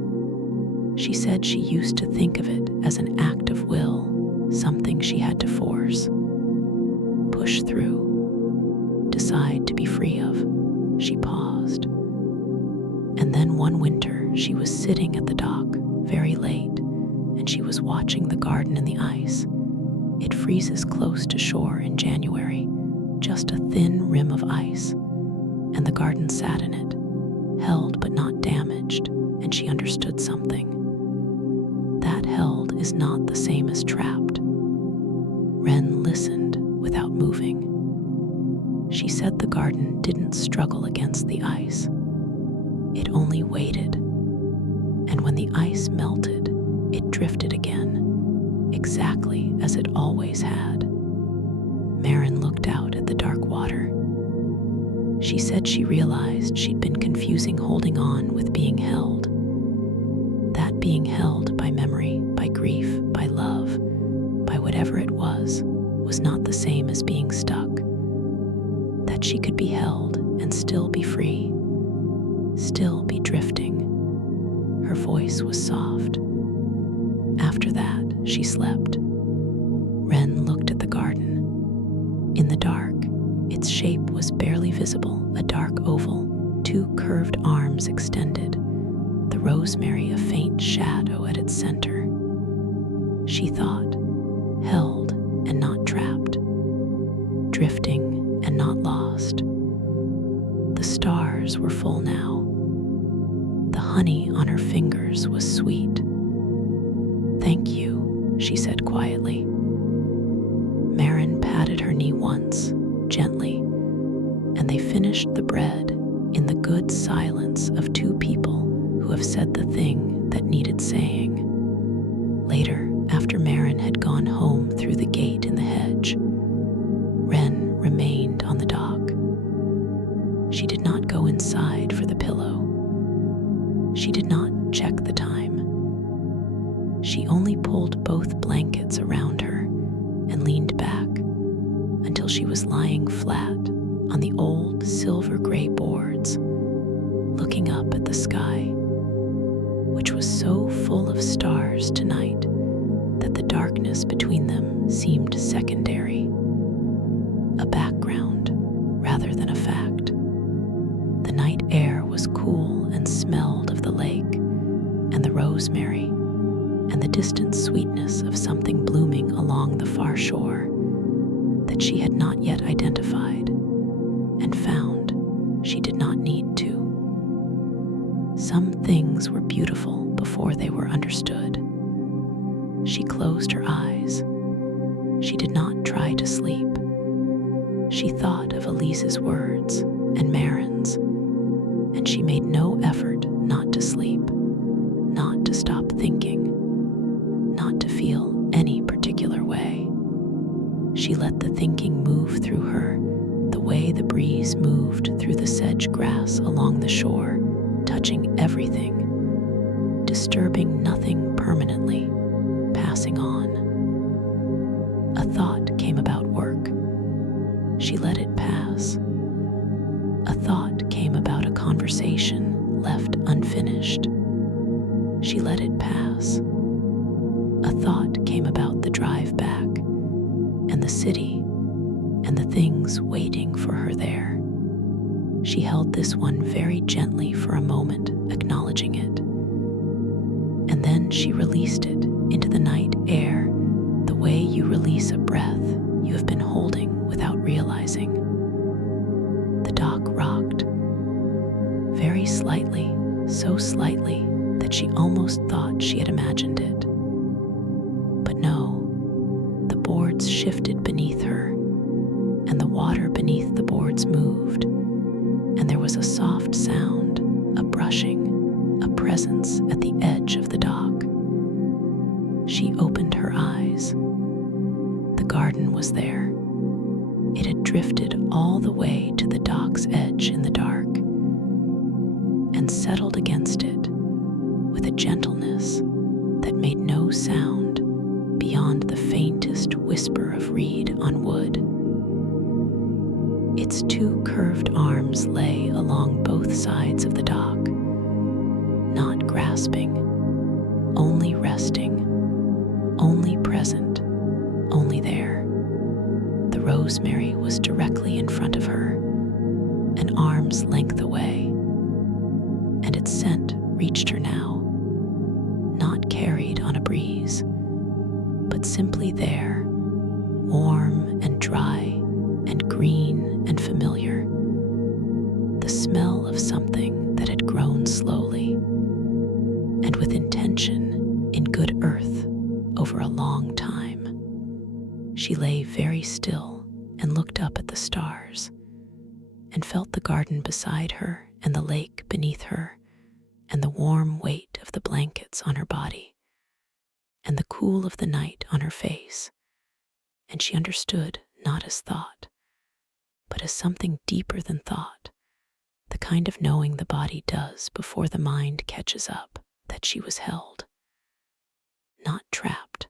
She said she used to think of it as an act of will, something she had to force, push through, decide to be free of." She paused. And then one winter, she was sitting at the dock, very late, and she was watching the garden in the ice. It freezes close to shore in January, just a thin rim of ice, and the garden sat in it, held but not damaged, and she understood something. That held is not the same as trapped. Wren listened without moving. She said the garden didn't struggle against the ice. It only waited, and when the ice melted, it drifted again, exactly as it always had. Maren looked out at the dark water. She said she realized she'd been confusing holding on with being held. That being held by memory, by grief, by love, by whatever it was was not the same as being stuck, that she could be held and still be free, still be drifting. Her voice was soft. After that, she slept. Wren looked at the garden. In the dark, its shape was barely visible, a dark oval, two curved arms extended, the rosemary a faint shadow at its center. She thought, held and not trapped, drifting and not lost. The stars were full now. The honey on her fingers was sweet. "Thank you," she said quietly. Maren patted her knee once, gently, and they finished the bread in the good silence of two people who have said the thing that needed saying. Later, after Maren had gone home through the gate in the hedge, Wren remained on the dock. She did not go inside for the pillow. She did not check the time. She only pulled both blankets around her and leaned back until she was lying flat on the old silver-gray boards, looking up at the sky, which was so full of stars tonight that the darkness between them seemed secondary, a background rather than a fact. The night air was cool and smelled of the lake and the rosemary and the distant sweetness of something blooming along the far shore that she had not yet identified and found she did not need to. Some things were beautiful before they were understood. She closed her eyes. She did not try to sleep. She thought of Elise's words and Maren's, and she made no effort not to sleep, not to stop thinking, not to feel any particular way. She let the thinking move through her the way the breeze moved through the sedge grass along the shore, touching everything, disturbing nothing permanently, passing on. A thought came about work. She let it pass. A thought came about a conversation left unfinished. She let it pass. A thought came about the drive back, and the city, and the things waiting for her there. She held this one very gently for a moment, acknowledging it. And then she released it into the night air, the way you release a breath you have been holding without realizing. The dock rocked, very slightly, so slightly that she almost thought she had imagined it. But no, the boards shifted beneath her, and the water beneath the boards moved, and there was a soft sound, a brushing, a presence at the edge of the dock. She opened her eyes. The garden was there. It had drifted all the way to the dock's edge in the dark and settled against it with a gentleness that made no sound beyond the faintest whisper of reed on wood. Its two curved arms lay along both sides of the dock, not grasping, only resting, only present, only there. The rosemary was directly in front of her, an arm's length away, and its scent reached her now, not carried on a breeze, but simply there, warm and dry and green and familiar, the smell of something that had grown slowly and with intention in good earth over a long time. She lay very still and looked up at the stars and felt the garden beside her and the lake beneath her and the warm weight of the blankets on her body and the cool of the night on her face. And she understood not as thought, but as something deeper than thought, the kind of knowing the body does before the mind catches up, that she was held, not trapped,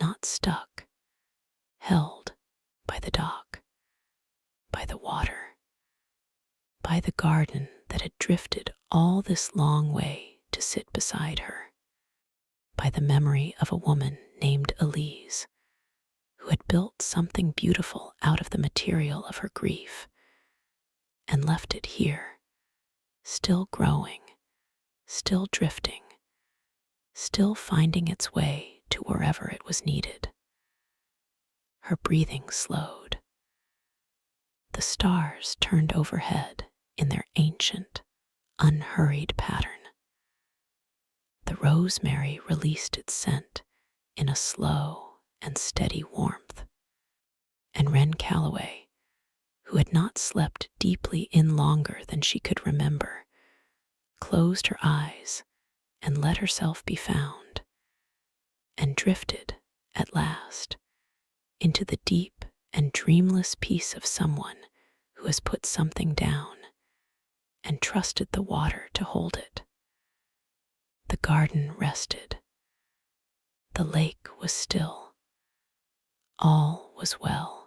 not stuck, held by the dock, by the water, by the garden that had drifted all this long way to sit beside her, by the memory of a woman named Elise, who had built something beautiful out of the material of her grief and left it here, still growing, still drifting, still finding its way to wherever it was needed. Her breathing slowed. The stars turned overhead in their ancient, unhurried pattern. The rosemary released its scent in a slow and steady warmth. And Wren Calloway, who had not slept deeply in longer than she could remember, closed her eyes and let herself be found, and drifted, at last, into the deep and dreamless peace of someone who has put something down and trusted the water to hold it. The garden rested. The lake was still. All was well.